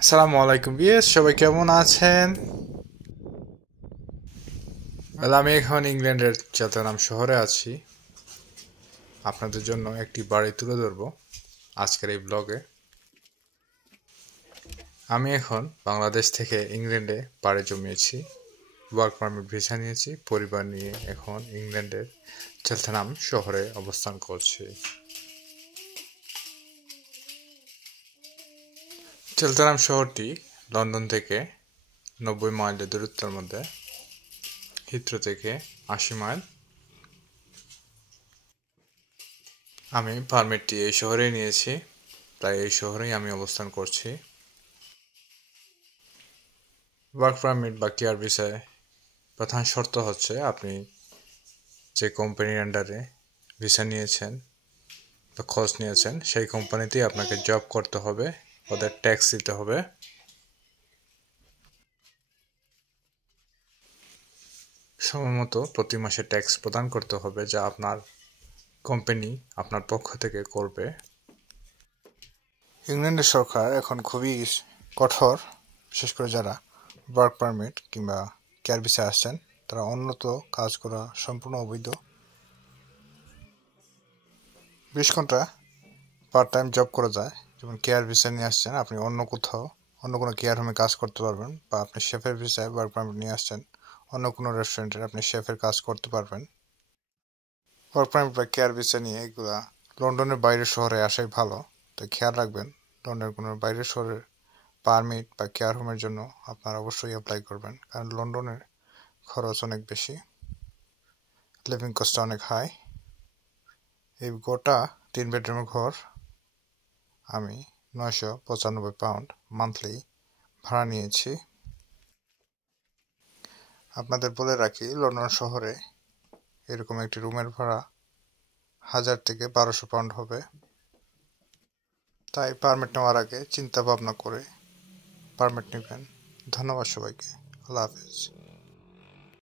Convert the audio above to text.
আসসালামু আলাইকুম বিএস, সবাই কেমন আছেন? আমি এখন ইংল্যান্ডের চেলটেনহাম শহরে আছি। আপনাদের জন্য একটি বাড়ি তুলে ধরবো আজকের এই ব্লগে। আমি এখন বাংলাদেশ থেকে ইংল্যান্ডে পাড়ি জমিয়েছি, ওয়ার্ক পারমিট ভিসা নিয়েছি, পরিবার নিয়ে এখন ইংল্যান্ডের চেলটেনহাম শহরে অবস্থান করছি। চেলটেনহাম শহরটি লন্ডন থেকে 90 মাইলের দূরত্বের মধ্যে, হিথ্রো থেকে 80 মাইল। আমি পারমিটটি এই শহরেই নিয়েছি, তাই এই শহরেই আমি অবস্থান করছি। ওয়ার্ক পারমিট বা কেয়ার ভিসায় প্রধান শর্ত হচ্ছে আপনি যে কোম্পানির আন্ডারে ভিসা নিয়েছেন বা খোঁজ নিয়েছেন সেই কোম্পানিতেই আপনাকে জব করতে হবে, ওদের ট্যাক্স দিতে হবে। সময়মতো প্রতি মাসে ট্যাক্স প্রদান করতে হবে, যা আপনার কোম্পানি আপনার পক্ষ থেকে করবে। ইংল্যান্ডের সরকার এখন খুবই কঠোর, বিশেষ করে যারা ওয়ার্ক পারমিট কিংবা কেয়ার ভিসা আসছেন তারা অন্যত কাজ করা সম্পূর্ণ অবৈধ। 20 ঘন্টা পার্ট টাইম জব করা যায়। যেমন কেয়ার ভিসা নিয়ে আসছেন, আপনি অন্য কোথাও অন্য কোনো কেয়ার হোমে কাজ করতে পারবেন, বা আপনি শেফের ভিসায় ওয়ার্ক পারমিট নিয়ে আসছেন, অন্য কোনো রেস্টুরেন্টে আপনি শেফের কাজ করতে পারবেন। ওয়ার্ক পারমিট বা কেয়ার ভিসা নিয়ে এগুলা লন্ডনের বাইরের শহরে আসাই ভালো, তো খেয়াল রাখবেন লন্ডনের কোনো বাইরের শহরের পারমিট বা কেয়ার হোমের জন্য আপনারা অবশ্যই অ্যাপ্লাই করবেন, কারণ লন্ডনের খরচ অনেক বেশি, লিভিং কস্ট অনেক হাই। এই গোটা 3 বেডরুমের ঘর আমি 995 পাউন্ড মান্থলি ভাড়া নিয়েছি। আপনাদের বলে রাখি, লন্ডন শহরে এরকম একটি রুমের ভাড়া 1000 থেকে 1200 পাউন্ড হবে। তাই পারমিট নেওয়ার আগে চিন্তা ভাবনা করে পারমিট নেবেন। ধন্যবাদ সবাইকে। আল্লাহ হাফেজ।